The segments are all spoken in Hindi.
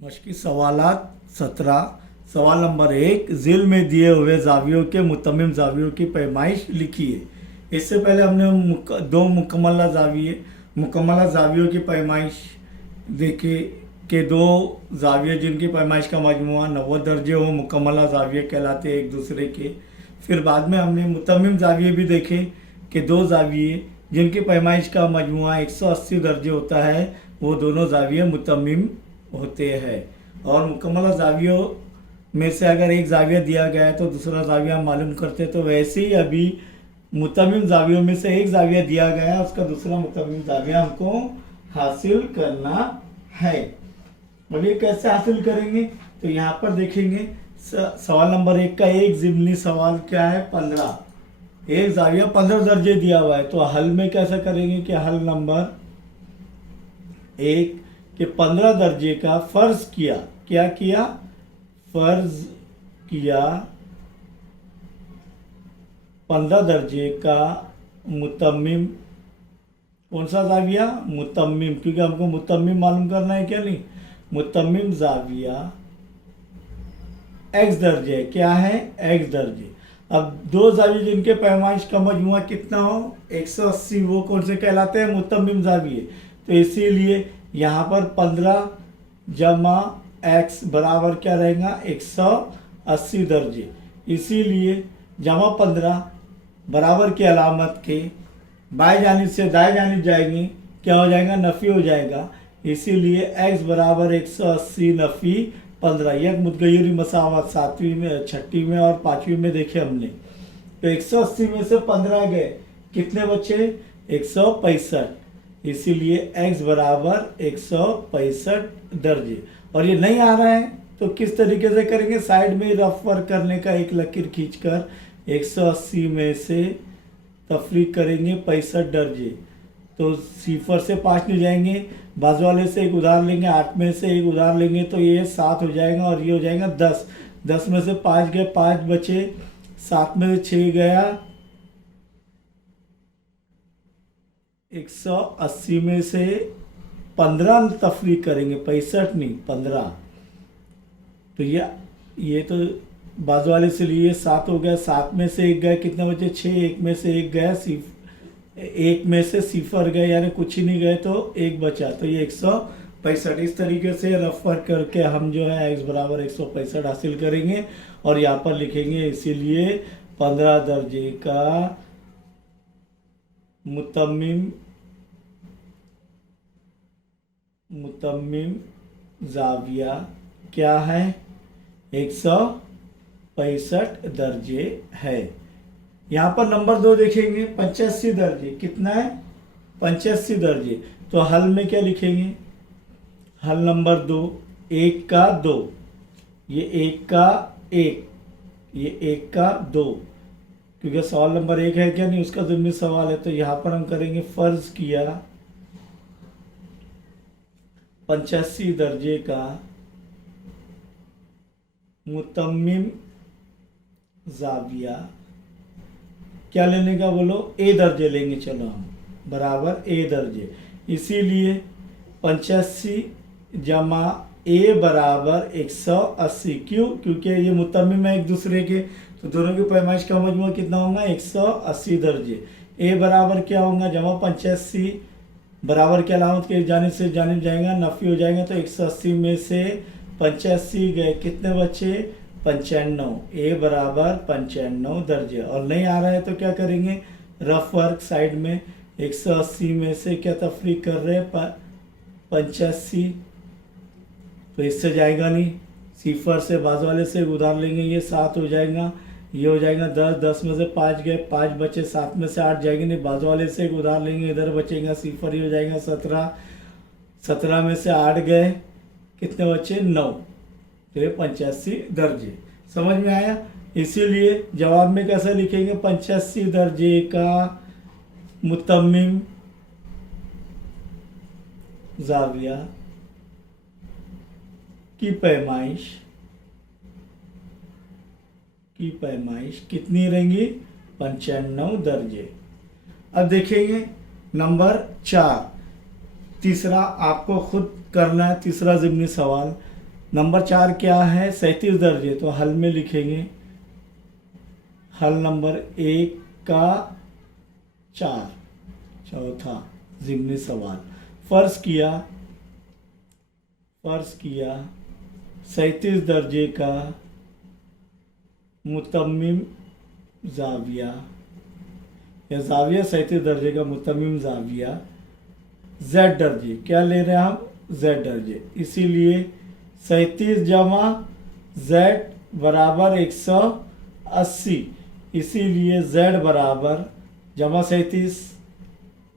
मशकी सवालात 17। सवाल नंबर 1, झील में दिए हुए जावियों के मुतम्मिम जावियों की पैमाइश लिखिए। इससे पहले हमने दो मुकम्मला जावियों की पैमाइश देखी कि दो जाविये जिनकी पैमाइश का मजमुआ 90 दर्जे हो मुकम्मला जाविये कहलाते एक दूसरे के। फिर बाद में हमने मुतम्मिम जाविये भी देखे कि दो जाविये जिनकी पैमाइश का मजमुआ 180 दर्जे होता है वो दोनों जाविये मुतम्मिम होते हैं। और मुकम्मला जावियों में से अगर एक जाविया दिया गया है तो दूसरा जाविया मालूम करते हैं। तो वैसे ही अभी मुतम्मिम जावियों में से एक जाविया दिया गया है, उसका दूसरा मुतम्मिम जाविया हमको हासिल करना है। अब ये कैसे हासिल करेंगे तो यहाँ पर देखेंगे सवाल नंबर 1 का एक ज़िमनी सवाल क्या है 15। एक जाविया 15 दर्जे दिया हुआ है तो हल में कैसे करेंगे कि हल नंबर 1 कि 15 दर्जे का फर्ज किया, क्या किया, फर्ज किया 15 दर्जे का मुतम्मिम। कौन सा जाविया, मुतम्मिम, क्योंकि हमको मुतम्मिम मालूम करना है क्या नहीं, मुतम्मिम जाविया एक्स दर्जे, क्या है, एक्स दर्जे। अब दो जाविये जिनके पैमाइश का मजमुआ कितना हो 180, वो कौन से कहलाते हैं, मुतम्मिम जाविये। तो इसीलिए यहाँ पर 15 जमा एक्स बराबर क्या रहेगा 180 दर्जे। इसीलिए जमा 15 बराबर की अलामत के बाएं जानिब से दाएं जानिब जाएंगे, क्या हो जाएगा, नफ़ी हो जाएगा। इसीलिए x बराबर 180 नफ़ी 15। यह मुतगय्यरी मसावत 7वीं में, 6वीं में और 5वीं में देखे हमने। तो 180 में से 15 गए, कितने बचे 165। इसीलिए x बराबर 165 दर्जे। और ये नहीं आ रहा है तो किस तरीके से करेंगे, साइड में रफ वर्क करने का एक लकीर खींचकर 180 में से तफरीक करेंगे 65 दर्जे। तो 0 से 5 नहीं जाएंगे, बाजू वाले से एक उधार लेंगे, 8 में से एक उधार लेंगे तो ये 7 हो जाएगा और ये हो जाएगा 10। 10 में से 5 गए, 5 बचे, 7 में से 6 गया, 180 में से 15 तफरीक करेंगे, 65 नहीं 15। तो ये तो बाजू वाले से लिए 7 हो गया, 7 में से 1 गए, कितने बचे 6, 1 में से 1 गया, 1 में से 0 गए यानी कुछ ही नहीं गए तो 1 बचा, तो ये 165। इस तरीके से रफ वर्क करके हम जो है x बराबर 165 हासिल करेंगे और यहाँ पर लिखेंगे। इसीलिए 15 दर्जे का मुतम्मिम जाविया क्या है 165 दर्जे है। यहाँ पर नंबर 2 देखेंगे 85 दर्जे, कितना है 85 दर्जे। तो हल में क्या लिखेंगे, हल नंबर 2, 1 का 2, ये 1 का 1, ये 1 का 2, क्योंकि सवाल नंबर 1 है क्या नहीं, उसका ज़िम्मी सवाल है। तो यहाँ पर हम करेंगे फर्ज किया 85 दर्जे का मुतम्मिम जाविया क्या लेने का बोलो, ए दर्जे लेंगे, चलो हम बराबर ए दर्जे। इसीलिए 85 जमा ए बराबर 180। क्यों, क्योंकि ये मुतम्मिम है एक दूसरे के, तो दोनों की पैमाइश का मजमुआ कितना होगा 180 दर्जे। ए बराबर क्या होगा, जमा 85 बराबर के अलामत के जानिब से जानिब जाएगा, नफ़ी हो जाएगा। तो 180 में से 85 गए, कितने बचे 95। ए बराबर 95 दर्जे। और नहीं आ रहा है तो क्या करेंगे, रफ वर्क साइड में 180 में से क्या तफरीक कर रहे हैं 85, तो इससे जाएगा नहीं, 0 से बाजू वाले से उधार लेंगे, ये 7 हो जाएगा, ये हो जाएगा 10। 10 में से 5 गए, 5 बचे, 7 में से 8 जाएंगे नहीं, बाजू वाले से एक उधार लेंगे, इधर बचेगा 0, ही हो जाएगा 17। 17 में से 8 गए, कितने बचे 9, तो ये 85 दर्जे। समझ में आया। इसीलिए जवाब में कैसे लिखेंगे, 85 दर्जे का मुतम्मिम जाविया की पैमाइश कितनी रहेंगी 95 दर्जे। अब देखेंगे नंबर 4, तीसरा आपको खुद करना है, तीसरा ज़िम्नी सवाल नंबर 4 क्या है? 37 दर्जे। तो हल में लिखेंगे हल नंबर 1 का 4, चौथा ज़िम्नी सवाल। फर्ज किया 37 दर्जे का मुतम्मिम जाविया, या जाविया 37 दर्जे का मुतम्मिम जाविया Z दर्जे। क्या ले रहे हैं हम? Z दर्जे। इसीलिए 37 जमा Z बराबर 180। इसीलिए Z बराबर जमा 37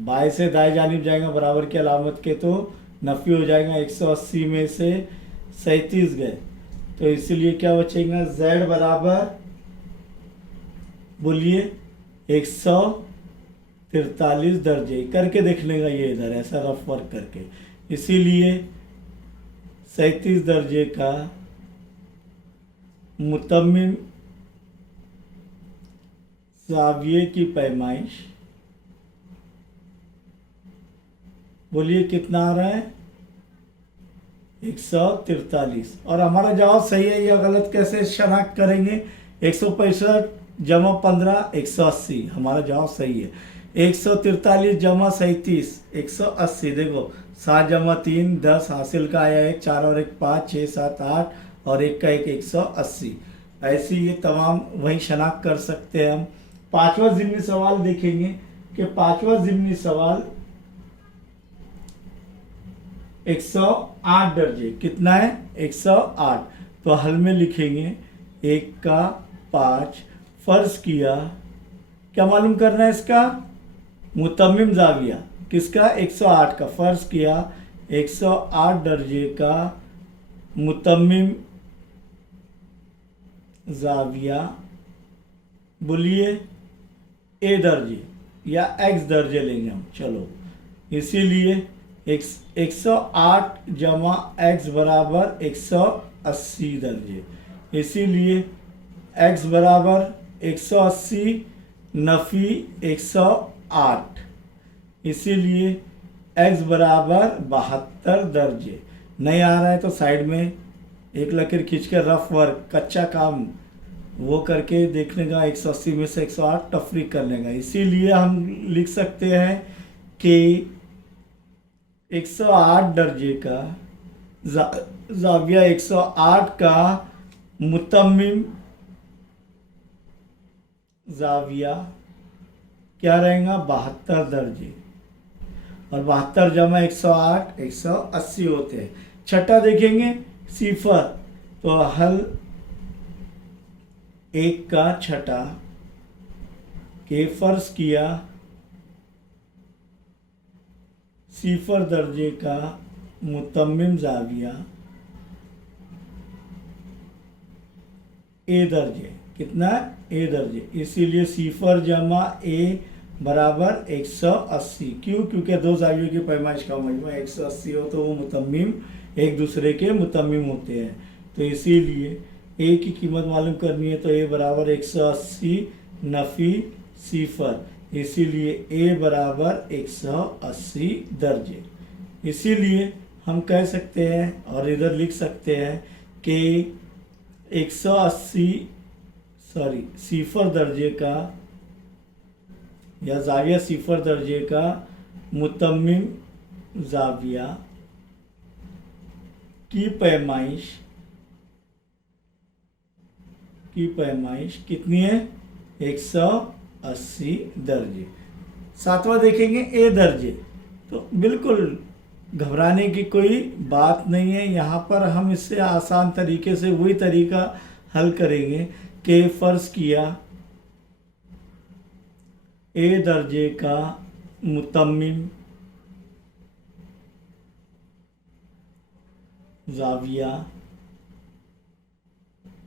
बाएं से दाएं जानिब जाएगा बराबर की अलामत के, तो नफ़ी हो जाएगा। 180 में से 37 गए, तो इसीलिए क्या बचेगा? Z बराबर बोलिए 143 दर्जे। करके देख लेगा ये इधर ऐसा रफ वर्क करके। इसीलिए 37 दर्जे का मुतम्मिम ज़ाविये की पैमाइश बोलिए कितना आ रहा है? 143। और हमारा जवाब सही है या गलत कैसे शनाख्त करेंगे? 165 जमा 15 180, हमारा जवाब सही है। 143 जमा 37 180। देखो 7 जमा 3 10, हासिल का आया 1, 4 और 1 5, 6 7 8 और 1 का 1 180। ऐसे ये तमाम वही शनाख्त कर सकते हैं हम। पांचवा ज़िम्नी सवाल देखेंगे कि पांचवा ज़िम्नी सवाल 108 दर्जे। कितना है? 108। तो हल में लिखेंगे 1 का 5। फर्ज किया, क्या मालूम करना है इसका? मुतम्मिम ज़ाविया किसका? 108 का। फर्ज किया 108 दर्जे का मुतम्मिम ज़ाविया बोलिए ए दर्जे या एक्स दर्जे लेंगे हम। चलो, इसीलिए 108 जमा एक्स बराबर 180 दर्जे। इसीलिए एक्स बराबर 180 नफ़ी 108। इसीलिए एक्स बराबर 72 दर्जे। नहीं आ रहा है तो साइड में एक लकीर खींच कर रफ वर्क कच्चा काम वो करके देखने का 180 में से 108 तफरीक कर लेगा। इसीलिए हम लिख सकते हैं कि 108 दर्जे का ज़ाविया 108 का मुतम्मिम ज़ाविया क्या रहेगा? 72 दर्जे। और 72 जमा 108 180 होते हैं। छठा देखेंगे सिफर। तो हल 1 का छठा के फर्ज किया सिफर दर्जे का मुतम्मिम ज़ाविया ए दर्जे। कितना? ए दर्जे। इसीलिए सिफर जमा ए बराबर 180। क्यों? क्योंकि दो ज़ावियों की पैमाइश का मजमू 180 हो तो वो मुतम्मिम एक दूसरे के मुतम्मिम होते हैं। तो इसीलिए ए की कीमत मालूम करनी है तो ए बराबर 180 नफ़ी सिफर। इसीलिए ए बराबर 180 दर्जे। इसीलिए हम कह सकते हैं और इधर लिख सकते हैं कि 180 सिफर दर्जे का या ज़ाविया सिफर दर्जे का मुतम्मिम ज़ाविया की पैमाइश कितनी है? 180 दर्जे। सातवां देखेंगे ए दर्जे। तो बिल्कुल घबराने की कोई बात नहीं है। यहाँ पर हम इससे आसान तरीके से वही तरीका हल करेंगे कि फ़र्ज़ किया ए दर्जे का मुतम्मिम ज़ाविया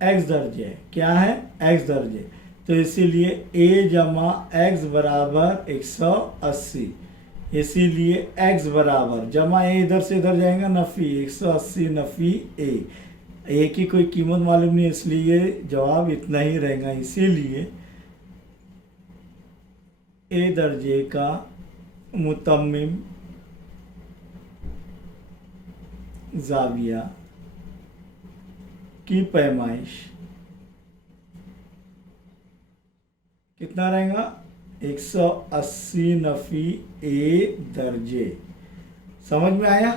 एक्स दर्जे है। क्या है? एक्स दर्जे। तो इसीलिए ए जमा एक्स बराबर 180। इसीलिए एक्स बराबर जमा ए इधर से इधर जाएगा नफ़ी 180 नफ़ी ए की कोई कीमत मालूम नहीं, इसलिए जवाब इतना ही रहेगा। इसीलिए ए दर्जे का मुतम्मिम ज़ाविया की पैमाइश कितना रहेगा 180 नफी ए दर्जे। समझ में आया।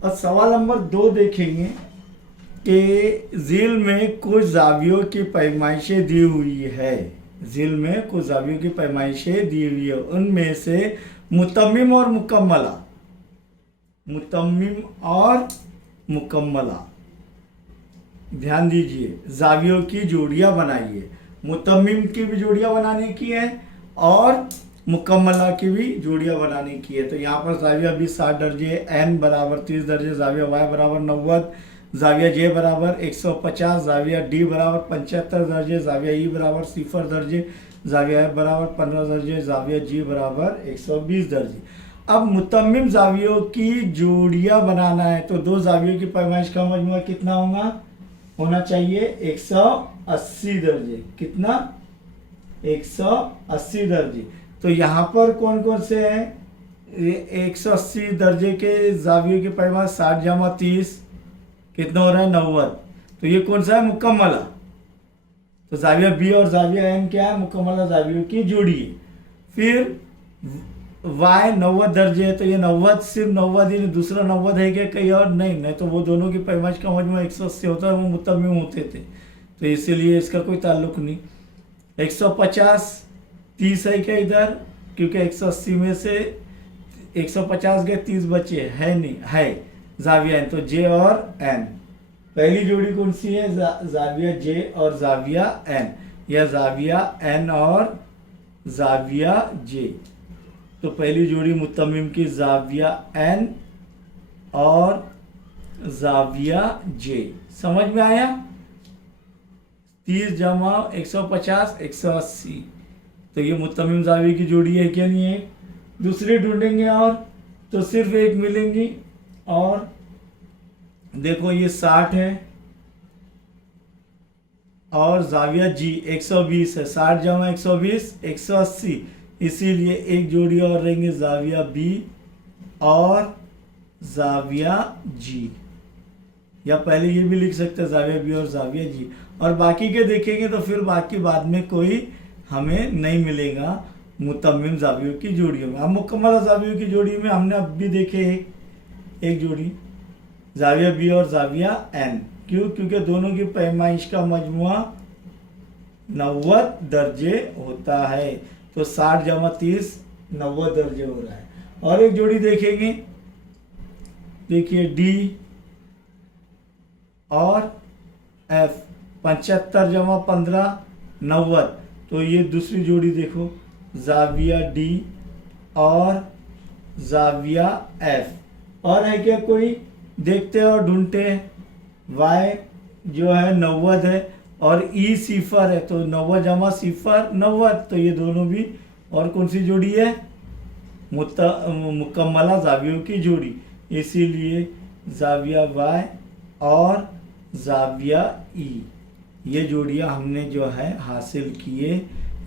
और सवाल नंबर 2 देखेंगे कि झील में कुछ जावियों की पैमाइशें दी हुई है। झील में कुछ जावियों की पैमाइशें दी हुई है, उनमें से मुतम्मिम और मुकम्मला, मुतम्मिम और मुकम्मला, ध्यान दीजिए, जावियों की जोड़ियां बनाइए। मुतम्मिम की भी जोड़ियां बनाने की है और मुकम्मला की भी जोड़ियां बनाने की है। तो यहाँ पर जाविया भी 60 दर्जे, n बराबर 30 दर्जे, जाविया y बराबर 90, जाविया j बराबर 150, जाविया d बराबर 75 दर्जे, जाविया e बराबर 0 दर्जे, जाविया f बराबर 15 दर्जे, जाविया g बराबर 120 दर्जे। अब मुतम्मिम जावियों की जोड़ियां बनाना है तो दो जावियों की पैमाइश का मजमुआ कितना होना चाहिए 180 दर्जे। कितना 180 दर्जे। तो यहाँ पर कौन कौन से हैं 180 दर्जे के जावियों की पैमाइश 60 जमा 30 कितना हो रहा है 90। तो ये कौन सा है मुकम्मला। तो जाविया बी और जाविया एन क्या है मुकम्मला जावियों की जोड़ी है। फिर y 90 दर्जे है तो ये 90 सिर्फ 90 ही दूसरा 90 है क्या कहीं और नहीं तो वो दोनों की पैमाइश का मजमुआ 180 होता है, वो मुतम्मिम होते थे तो इसीलिए इसका कोई ताल्लुक नहीं। 150 30 है क्या इधर क्योंकि 180 में से 150 गए 30 बचे है नहीं है जाविया एन तो जे और एन। पहली जोड़ी कौन सी है जाविया जे और जाविया एन या जाविया एन और जाविया जे। तो पहली जोड़ी मुतम्मिम की जाविया एन और जाविया जे। समझ में आया। 30 जमा 150 180 तो ये मुतम्मिम जाविया की जोड़ी है क्या नहीं है। दूसरी ढूंढेंगे और तो सिर्फ एक मिलेंगी और देखो ये 60 है और जाविया जी 120 है। 60 जमा 120 180 इसीलिए एक जोड़ी और रहेंगे जाविया बी और जाविया जी या पहले ये भी लिख सकते हैं जाविया बी और जाविया जी। और बाकी के देखेंगे तो फिर बाकी बाद में कोई हमें नहीं मिलेगा मुतम्मिम जावियों की जोड़ियों में। अब मुकम्मल जावियों की जोड़ी में हमने अब भी देखे एक जोड़ी जाविया बी और जाविया एन। क्यों क्योंकि दोनों की पैमाइश का मजमुआ 90 दर्जे होता है तो 60 जमा 30 90 दर्जे हो रहा है। और एक जोड़ी देखेंगे देखिए डी और एफ 75 जमा 15 90 तो ये दूसरी जोड़ी देखो जाविया डी और जाविया एफ। और है क्या कोई देखते और ढूंढते y जो है 90 है और ई 0 है तो 90 जमा 0 90 तो ये दोनों भी और कौन सी जोड़ी है मुकम्मला जावियों की जोड़ी। इसीलिए जाविया y और जाविया ई ये जोड़ियां हमने जो है हासिल किए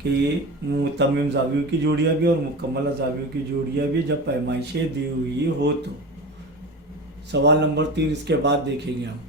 कि ये मुतम्मिम जावियों की जोड़ियां भी और मुकम्मला जावियों की जोड़ियां भी जब पैमाइशें दी हुई हो तो। सवाल नंबर 3 इसके बाद देखेंगे हम।